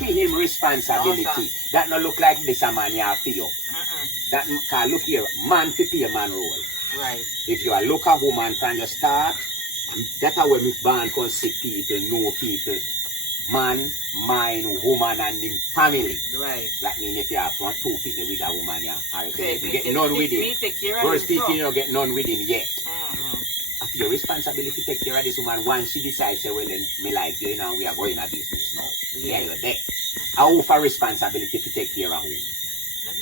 for him responsibility. That not look like this a man you have for you. That can look here, man to pay man role. Right. If you are look a woman from the start, that's how we born can see people, know people. Man, mind, woman, and him family. Right. That means if you have two people with a woman, yeah, or if Okay, you get none with him. First people, you don't get none with him yet. After your responsibility to take care of this woman, once she decides, say, well, then, me like you, now we are going to business now. Yeah, you're there. How for responsibility to take care of who?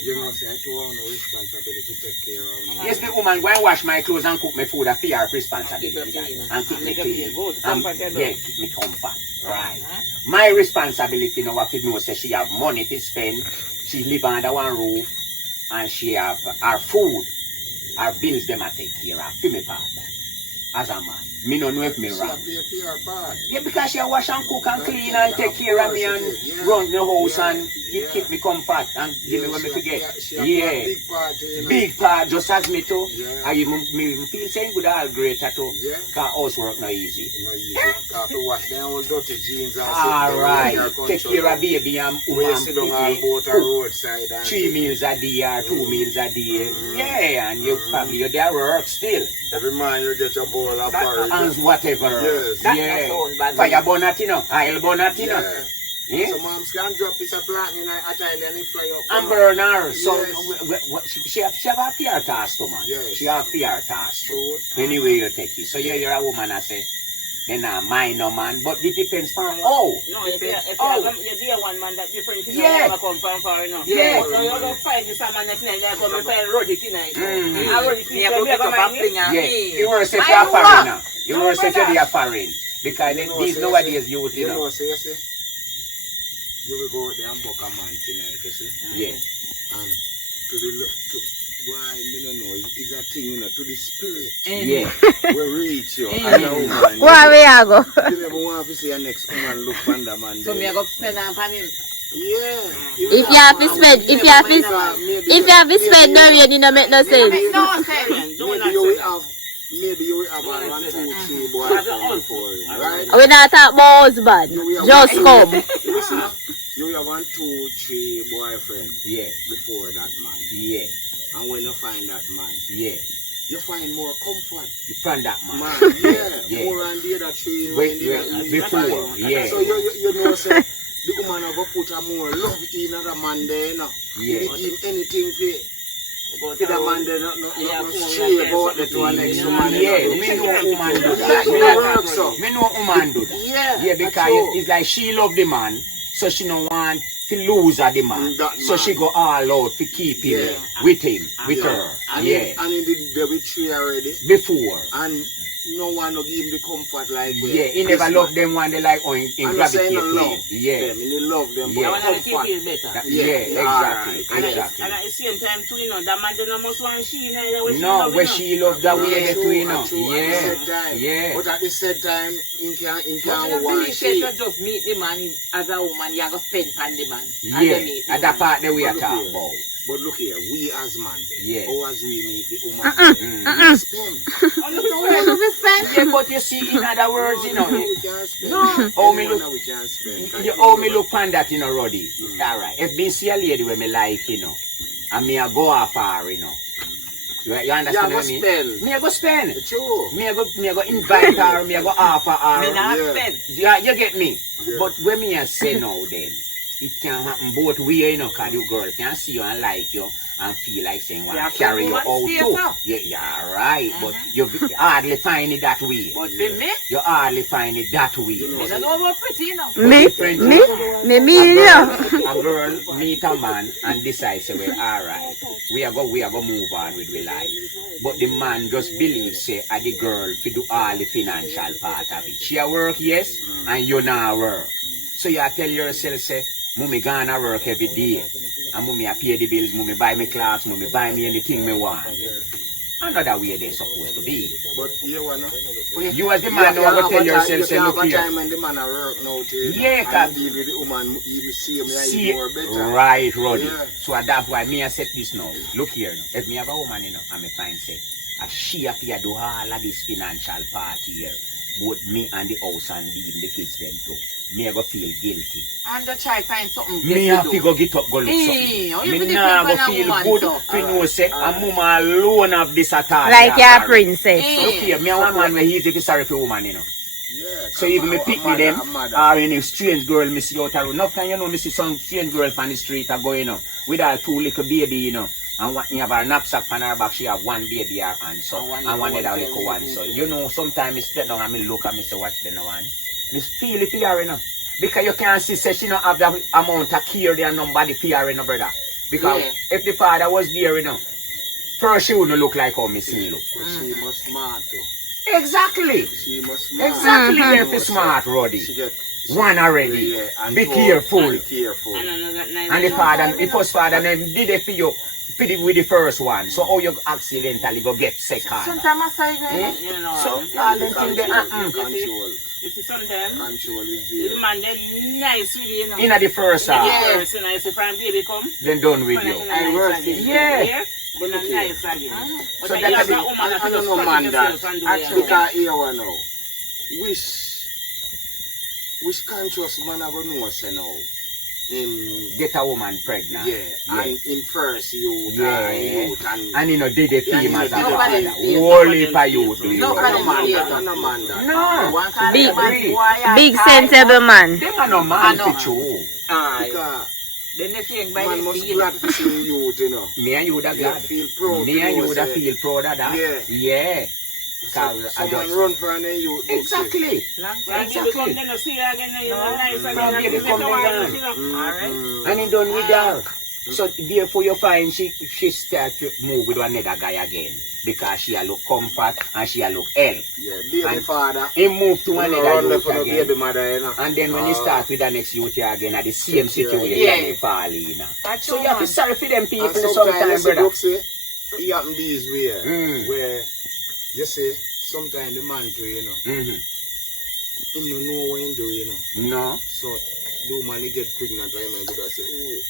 You know, say, I too have no responsibility to take care of. Yes, the woman go and wash my clothes and cook my food. I feel her responsibility. And keep me clean. Yeah, keep me comfort. Right. My responsibility now, if you know, say she have money to spend, she live under one roof, and she have her food, her bills, them I take care of. Feel me part. As a man. Me no know if me wrong. Yeah, because she wash and cook and clean and take care of me and run the house and keep me comfort and give me what me forget. Yeah. Big part, just as me too. I even feel saying good all greater too. Because housework not easy. Have to wash them all dirty jeans and alright. Take care of baby and woman. Sit down on boat or roadside. 3 meals a day or 2 meals a day. Yeah, and you probably you're there work still. Every man you get your bowl of porridge. And whatever. Yes. Yeah. Fire bonnet, you know. Oil bonnet, you know. Yeah. So moms can drop piece of plant in a child and it fly up. And burn her. So Yes. she have a PR task too, man. Yes. She have PR task. True. Anyway you take it. So you're a woman, I say. Then I mind no man. But it depends from how. No, if you're dear one man that different thing Yeah. come from far enough. Yeah. So you're going to find this man that tonight, you're going to find Roddy tonight. Mm-hmm. I Roddy tonight. Yeah. You want to say you're foreign now. You want to say you're foreign. Because these nowadays youth, you know. Say, you will go out there and book a man tonight, you see? Yeah. And to the why me don't know, it's a thing, you know, to the spirit. Yeah. We reach you. And a woman. Where we are go? You never want to see your next woman look on the man. So me I go spend on him. Yeah. If you have to spend, if you have to spend the rain, it don't make no sense. No sense. Maybe you will have a 1, 2, 3 boys for you, right? We not talk about husband. Just come. Listen, you will have 1, 2, 3 boyfriend. Yeah. Before that man. Yeah. And when you find that man, Yeah. you find more comfort. From that man. Man, yeah. Yeah. More on the other tree. Before. Yeah. So you know, say, the woman have to put a more love in another man there, you know. Yeah. You give anything for the man there, not stray about the to an next woman. Yeah, me know woman do that. Me know woman do that. Yeah. Yeah, because it's like she love the man, so she don't want to lose her the man. So she go all out to keep him with him, with her. And Yeah. and he did the betray already. Before. And no one will give him the comfort like Yeah, he never loved them when they like on in gravitate to him. Yeah. Them, he love them. Yeah. I But want to keep comfort. it better. Exactly. And Exactly. at the same time too, you know, that man don't almost want she, you know, No, where she love that way they do, you know. True, Yeah. at the same time. Yeah. But at the same time, he can't But want you she. just meet the man as a woman, you have to spend on the man. Yeah. At that part that we are talking about. But look here, we as man, Yeah. how as we meet the woman, we spend. Yeah, but you see, in other words, you know, We can't spend. Oh, me Anyone look- we can't spend. you owe me look on that, you know, Roddy. Alright. If me see a lady where me like, you know, and me a go off her, you know. You understand what I mean? spend. Me a go spend. True. Me a go invite her, me a go offer her. Me not Yeah. spend. Yeah, you get me? Yeah. But when me a say now then, it can happen both ways, you know, because the girl can see you and like you and feel like saying, well, Yeah, carry you woman out see too. yourself. Yeah, right. But you hardly find it that way. But for me, You hardly find it that way. I don't know about pretty, you know. Me, you know. A girl meet a man and decide say, well, alright, we are go move on with our life. But the man just believes say at the girl to do all the financial part of it. She a work, yes, and you not work. So you tell yourself say, Mummy gonna work every day. And Mummy I pay the bills, Mummy buy me clothes, Mummy buy me anything me want. Another way they're supposed to be. But you wanna. You as the man now go tell yourself say, look You here. have a time when the man a work now too. Yeah, and cause deal with the woman, you see him, see you more better. right, Roddy. Yeah. So that's why me I said this now. Look here now. If me have a woman, you know, and me find say, as she have to do all of this financial part here, both me and the house and leave the kids then too. me go feel guilty. And just try find something. Me have to go get up, go look Hey, how something. you Me put nah the go paper feel on a good woman, to know say a mama alone of this attack. Like your princess. Okay, me a one man where he easy to sorry for woman, you know. Yeah, So even me pick me them, or any strange girl me see out the road. Enough time you know me see some strange girl from the street are going, you know, with her 2 little baby, you know. And what you have her knapsack on her back, she have 1 baby her hand, so and one other little one. So you know sometimes me sit down and me look and me say watch the no one. Me feel it for her, you know. Because you can't see say she don't have that amount of care there nobody for her, you know, brother. Because if the father was there, you know, first she wouldn't look like how me see look. She must smart too. Exactly. She must smart. Exactly, they're for smart, Roddy. She get One already. and Be two, careful. and careful. And the father, the first father, them did it for you with the first one. So how you accidentally go get second? Sometimes I say that. You know, So all them things they Control. you see sometimes, Control is the there. man then nice with you, you know. in the first half, Yes, you know, if a baby come, then done with you. I work it. Yeah. but not nice again. But So then that you have is that it. woman that I just don't know, protect man, that. yourself and do Actually, it. because here one now. Which conscious man I go know say now? In Get a woman pregnant. yeah, and in first youth, Yeah. youth and And you know, did the Yeah, feel as a nobody father. feels Only for you do you. Nobody no man feels that, no man that. No. One kind Big- of man, boy, I Big tie sensible man. Them are no man I for know. you. Aye. Because Then they think by man the must feel. glad to see youth, you know. Me and you da You glad. feel proud. Me and know, you da say, feel proud of that. Yeah. Yeah. Cause I Someone just run for an youth. exactly. Long When time. baby come, then you see her again, you know, nice again. From and baby you come, make then her gone. wife, you know. Alright. And he done with her. So therefore you find she start to move with another guy again. Because she a look comfort and she a look help. Yeah, baby And father. he moved to You know, another run youth for no again. baby mother, you know. And then when he start with the next youth here again at the same situation Yeah. he fall in. That's So your you have to man. sorry for them people And sometimes, sometimes, brother. look, see, it happen this way, Mm. where, you see, sometimes the man too, you know, Mm-hmm. he don't know what he do, you know. No. So, the man he get pregnant, right, man, because say, oh,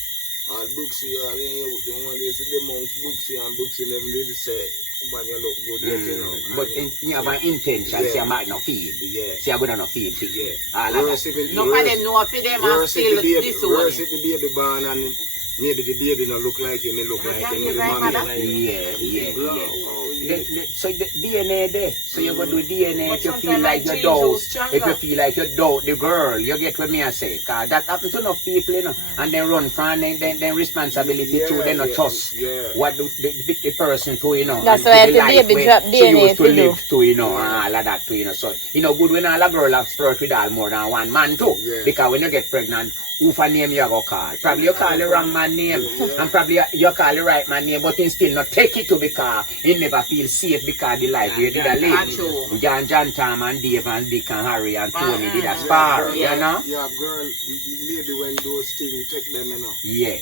all books here, all the one they say, the monks books here, and books here, never did say, man, you look good, yes, you know. But you have an intention, Yeah. say I might not feel. Yeah. Say I'm gonna not feel things. Yeah. All of Worse that. if it- Nobody worse- know for them and worse if still the baby, this worse one. if the baby born and maybe the baby don't look like him, he look like him, the Right, mommy mother? like him. Yeah. Oh, yeah. So the DNA there. So you go do DNA But if you feel sometimes like I you change those doubt. stronger. If you feel like you doubt the girl, you get what me I say. Cause that happens to enough people, you know. And then run from then responsibility to then not trust yeah. what the person to, you know. That's and why to the life baby where drop she DNA used to to do. live to, you know, and all of that too, you know. So, you know, good when all a girl have flirt with all more than one man too. Yeah. Because when you get pregnant, who for name you go call? Probably you call the wrong man name. Yeah. And probably you call the right man name, but he still not take it to because he never feel safe because the life where did I That's live. true. John, Tom and Dave and Dick and Harry and Tony did a spar, you know? Yeah, girl, maybe when those things take them, you know. Yeah.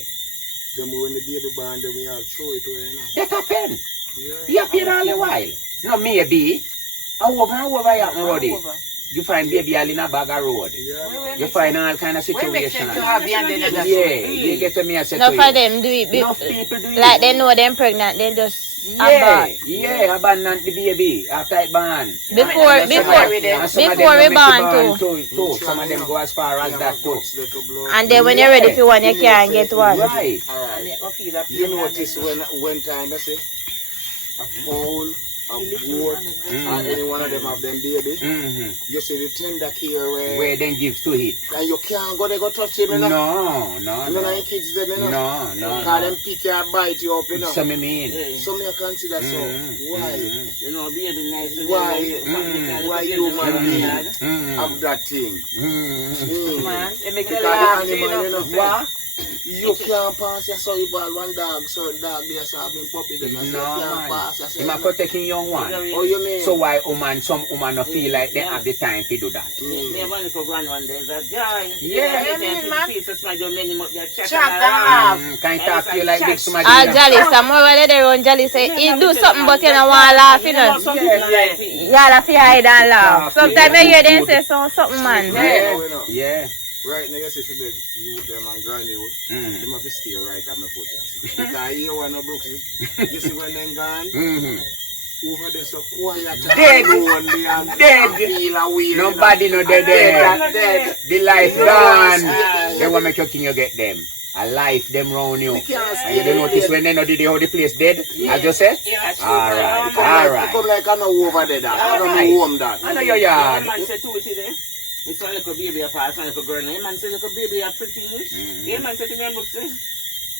Then when the baby born, then we all throw it away, you know. That happen. Yeah. You happen all the while. No, maybe. However happen, Roddy. You find baby all in a bag of road. Yeah. You find all kind of We make situations. sense to have the end of the Yeah, you get to me, I say Enough to of you. them do it. Enough people do it. Like they know them pregnant, they just Yeah, abort. yeah, abandon the baby after it born. Before And some of we them born make it too. too. Some of them go as far as that too. And then when you're ready for one, you can't get one. Right. Alright. You notice when time I say a fowl, a goat, or any one of them have them baby, Mm-hmm. you see the tender care where, Where then give to it. and you can't go there go touch him, you know. No, None of your kids them, you know. No, no. Cause them pick you and bite you up, you know. So me mean. So me consider so. Why? You know, baby nice. Why you man being have that thing? Man, they make you Because laugh, the you animal, you know. know, what? You can't pass your soul ball one dog, so dog there so having puppy them. You No, can't man. pass your Him a soul. protecting young one. Oh, you mean? So why some woman no feel like they have the time to do that? They want to go run one day, but joy. Yeah, man. Pieces my domain, but they're Chat chatting and around. laugh. Can I talk to you like big somebody? Ah, Jolly, some more when they run Jolly say, he do something but you don't want to laugh, you know. Some people like it. Y'all have to hide and laugh. Sometimes you hear them say something, man. Yeah, yeah. Right now, you see, for them, you them and granny, Mm. them have to stay right on my foot. Because here one of Brooks, you see when them gone, Mm-hmm. Over there so quiet. Dead. Lonely and Dead. feel away. Nobody know they there. The life gone. They want make you think you get them. A life them round you. And you don't notice when they know did how the place dead? As you said? Alright, alright. Come like I know over there. I don't know home that. I know your Yeah, yard. man said too, see there. It's one little baby apart, it's one little girl. The man said little baby are pretty. The man said to me, book say,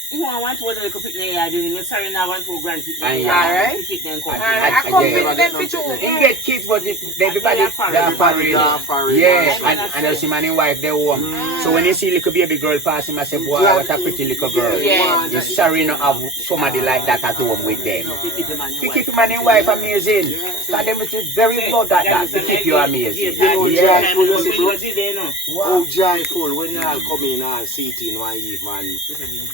you want to go to little picnic in yard, you sorry now want to go grand picnic in yard. Alright. Pick it then come. I come with them for two. You get kids, but everybody they are foreign. Yeah, and there's him and his wife they home. So when you see little baby girl pass him, I say, boy, what a pretty little girl. Yeah. You're sorry not have somebody like that at home with them. Pick it, the man, To keep him and his wife amazing. So them it is very good at that to keep you amazing. Yeah. Yeah. How joyful when you all come in and see it in one eve, man.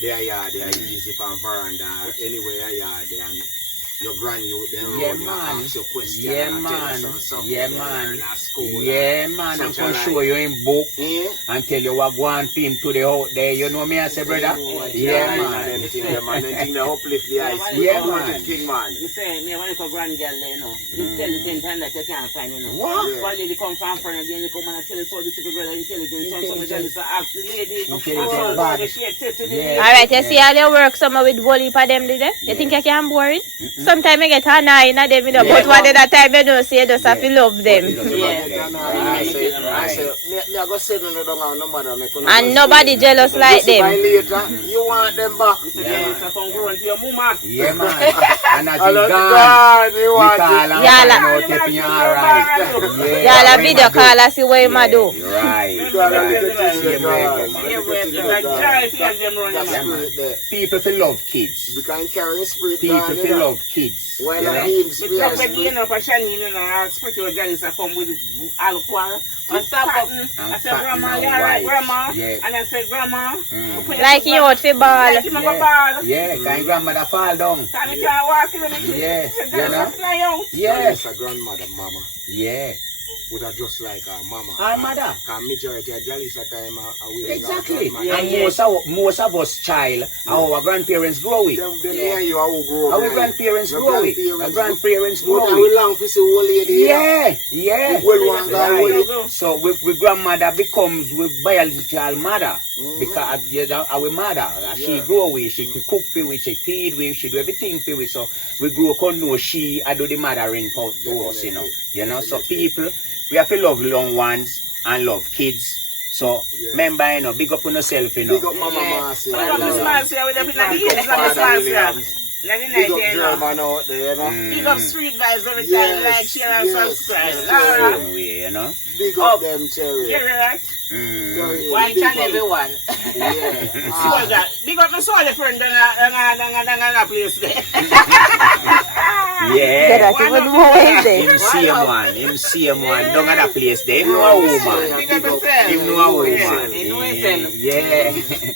They are yard, they are easy from veranda, anywhere you are, they are your grand youth, they Yeah, around, you man. ask your question, Yeah, and man. tell us something Yeah, they man. learn at school. Yeah, man. I'm Such going a to life. show you in book Yeah. and tell you what going for him to the out there. You know me, I say, brother? Yeah, man. Them thing, they uplift the ice. Yeah, You man. the king, man. You say, me want to go grand girl there, you know. You tell the 10 times that you can't find, you know. What? Yeah. One day they come from front again, they come and tell us all this little girl are intelligent. Some jealous and ask the lady. Intelligent bad. They share tips to the Yeah. lady. Alright, you see how they work some with bully for them, did they? You think I can bore it? Sometimes I get an eye in them, you know, but one at a time you don't see, you just have to love them. I say, me I go sit on the down no matter. And nobody jealous like them. Later, you want them back. Yeah, so come go into your mama. Yeah, man. And as And he that's gone, you we want call and Yeah, find like- out if you alright. Y'all a video call and see what you ma do. Right. You got a little Right. thing there, Yeah, man. Yeah, well, it's like try to have them running. That Yeah, man. spirit there. People feel love kids. We can carry spirit People down, feel love kids. When You I know? heal The spirit, top of the end of a shiny, you know, our spiritual jealous are come with alcohol. I stop up, I said, Grandma, you alright, Grandma? Yeah. And I said, Grandma, Like you out for ball. like him a go ball. Yeah, can grandmother fall down? Can you can't walk in the Yeah, you you know? fly out. Yes. a grandmother, mama, Yeah. would have just like her mama. Her mother. Because majority of jealous at time are with Exactly. grandmother. And most of us child, our grandparents grow it. Them hear you, how we grow up. Our right? grandparents Your grow it. Our grandparents grow But I it. will long to see old lady. Yeah, yeah. Well, one guy, Right. well, So we grandmother becomes with biological mother because our mother, she grow with, she cook for we, she feed we, she do everything for we. So we grow up and know she I do the mothering to us, you know. You know, so people we have to love young ones and love kids. So remember, you know, big up on yourself, you know. big up Mama Marcy. What about Miss Marcia with the Big up Miss Father Marcia? Williams. Loving Big night, up you know. German out there, you know. Big up Street Vibes every time, Yes, like, share and yes, subscribe. yes, Alright. Same way, you know. Big up them cherry. Get it right? Cherry, One big and up. everyone. Yeah. Soldier. Big up my soldier friend than a place there. Yeah. That's even more Wednesday. Him same one, don't at that place there. Him know a woman. Big up yourself. Him know a woman. He know himself. Yeah.